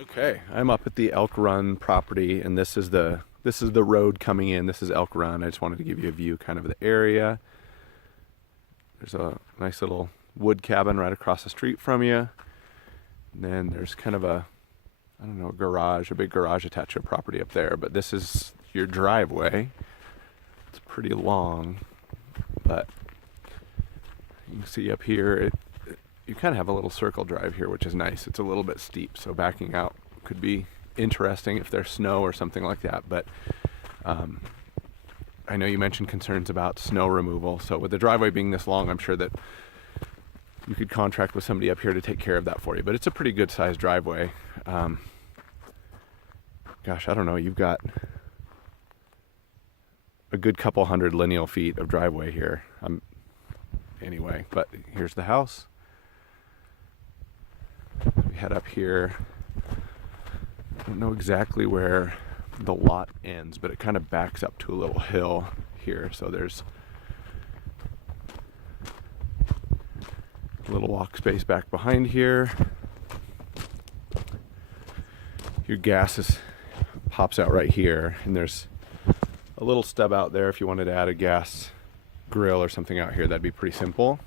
Okay, I'm up at the Elk Run property, and this is the road coming in. This is Elk Run. I just wanted to give you a view kind of the area. There's a nice little wood cabin right across the street from you. And then there's kind of a, I don't know, a big garage attached to a property up there. But this is your driveway. It's pretty long, but you can see up here, you kind of have a little circle drive here, which is nice. It's a little bit steep, so backing out could be interesting if there's snow or something like that. But I know you mentioned concerns about snow removal. So with the driveway being this long, I'm sure that you could contract with somebody up here to take care of that for you. But it's a pretty good sized driveway. Gosh, I don't know. You've got a good couple hundred lineal feet of driveway here. Anyway, but here's the house. We head up here. I don't know exactly where the lot ends, but it kind of backs up to a little hill here. So there's a little walk space back behind here. Your gas pops out right here, and there's a little stub out there if you wanted to add a gas grill or something out here. That'd be pretty simple.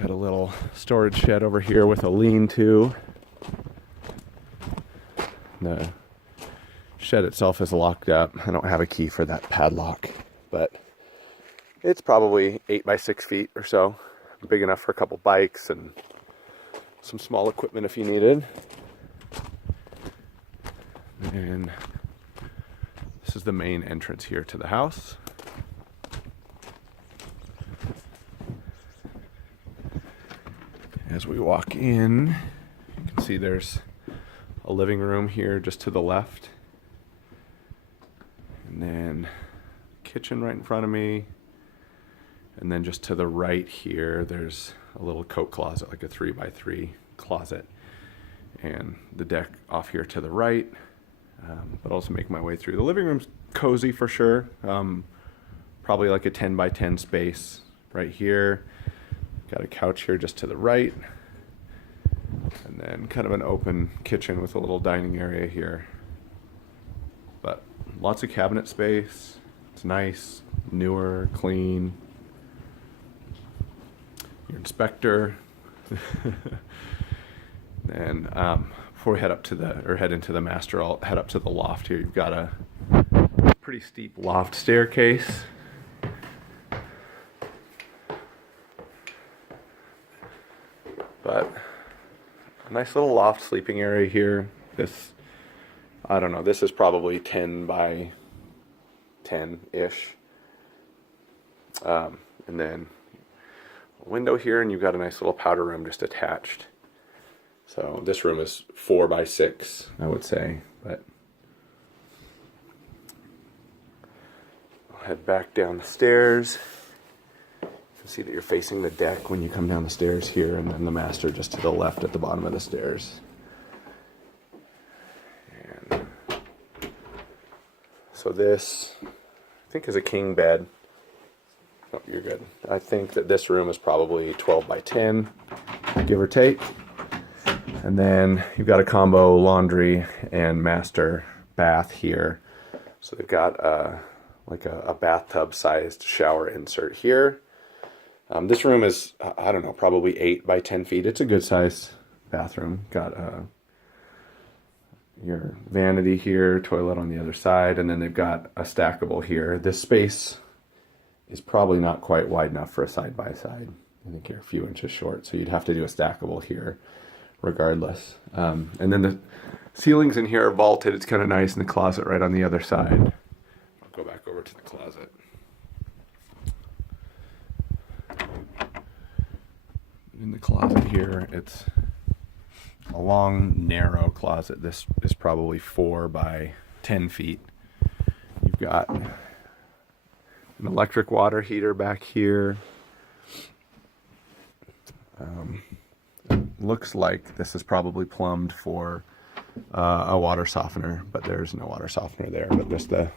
Got a little storage shed over here with a lean-to. The shed itself is locked up. I don't have a key for that padlock, but it's probably 8 by 6 feet or so. Big enough for a couple bikes and some small equipment if you needed. And this is the main entrance here to the house. As we walk in, you can see there's a living room here just to the left. And then kitchen right in front of me. And then just to the right here, there's a little coat closet, like a 3x3 closet. And the deck off here to the right. But also make my way through. The living room's cozy for sure. Probably like a 10 by 10 space right here. Got a couch here just to the right. And then kind of an open kitchen with a little dining area here. But lots of cabinet space. It's nice, newer, clean. Your inspector. And before we head into the master, I'll head up to the loft here. You've got a pretty steep loft staircase. But a nice little loft sleeping area here. I don't know, this is probably 10 by 10-ish. And then a window here, and you've got a nice little powder room just attached. So this room is 4 by 6, I would say. But I'll head back down the stairs. You can see that you're facing the deck when you come down the stairs here, and then the master just to the left at the bottom of the stairs. And so this, I think, is a king bed. Oh, you're good. I think that this room is probably 12 by 10, give or take. And then you've got a combo laundry and master bath here. So they've got like a bathtub sized shower insert here. This room is, I don't know, probably 8 by 10 feet. It's a good size bathroom. Got your vanity here, toilet on the other side, and then they've got a stackable here. This space is probably not quite wide enough for a side-by-side. I think you're a few inches short, so you'd have to do a stackable here regardless. And then the ceilings in here are vaulted. It's kind of nice, in the closet right on the other side. I'll go back over to the closet. In the closet here, it's a long, narrow closet. This is probably 4 by 10 feet. You've got an electric water heater back here. Looks like this is probably plumbed for a water softener, but there's no water softener there. But just the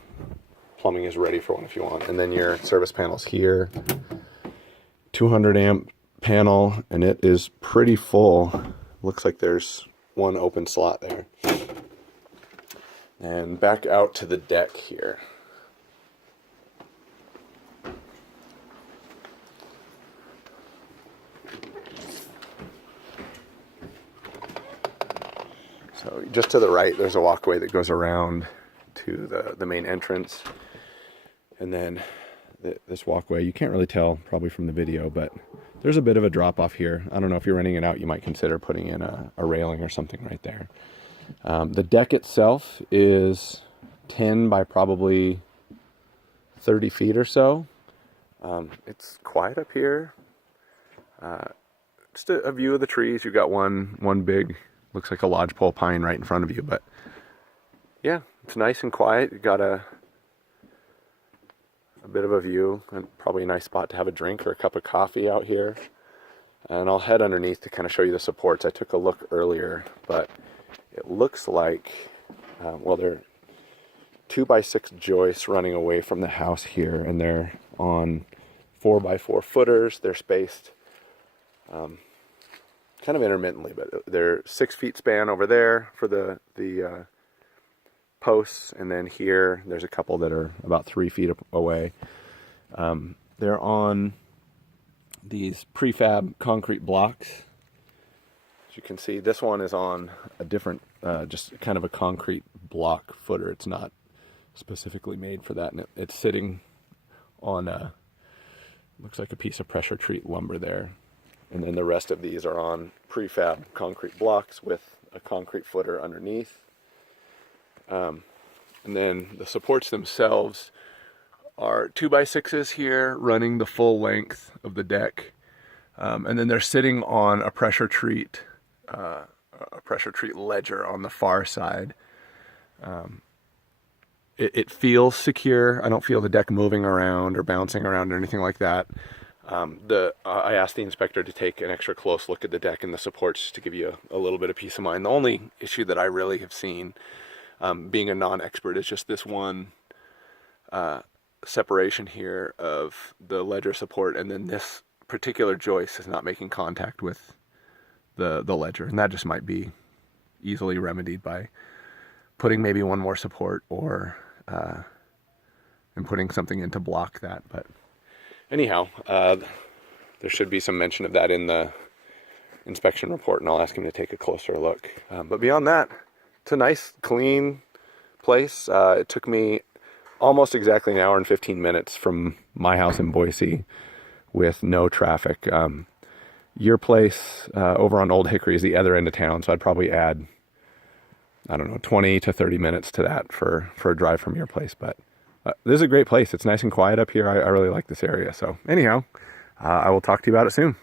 plumbing is ready for one if you want. And then your service panel's here. 200 amp panel, and it is pretty full. Looks like there's one open slot there. And back out to the deck here. So just to the right, there's a walkway that goes around to the main entrance. And then this walkway, you can't really tell probably from the video, but there's a bit of a drop off here. I don't know if you're renting it out, you might consider putting in a railing or something right there. The deck itself is 10 by probably 30 feet or so. It's quiet up here. Just a view of the trees. You've got one big, looks like a lodgepole pine right in front of you, but yeah, it's nice and quiet. You've got a bit of a view, and probably a nice spot to have a drink or a cup of coffee out here. And I'll head underneath to kind of show you the supports. I took a look earlier, but it looks like, well, they're 2x6 joists running away from the house here, and they're on 4x4 footers. They're spaced kind of intermittently, but they're 6 feet span over there for the posts, and then here there's a couple that are about 3 feet away. They're on these prefab concrete blocks. As you can see, this one is on a different, just kind of a concrete block footer. It's not specifically made for that, and it's sitting on looks like a piece of pressure treat lumber there. And then the rest of these are on prefab concrete blocks with a concrete footer underneath. And then the supports themselves are 2x6s here running the full length of the deck. And then they're sitting on a pressure treat ledger on the far side. It feels secure. I don't feel the deck moving around or bouncing around or anything like that. I asked the inspector to take an extra close look at the deck and the supports to give you a little bit of peace of mind. The only issue that I really have seen, being a non-expert, is just this one separation here of the ledger support, and then this particular joist is not making contact with the ledger, and that just might be easily remedied by putting maybe one more support or and putting something in to block that. But anyhow, there should be some mention of that in the inspection report, and I'll ask him to take a closer look. But beyond that, it's a nice, clean place. It took me almost exactly an hour and 15 minutes from my house in Boise with no traffic. Your place over on Old Hickory is the other end of town, so I'd probably add, I don't know, 20 to 30 minutes to that for a drive from your place. But this is a great place. It's nice and quiet up here. I really like this area. So anyhow, I will talk to you about it soon.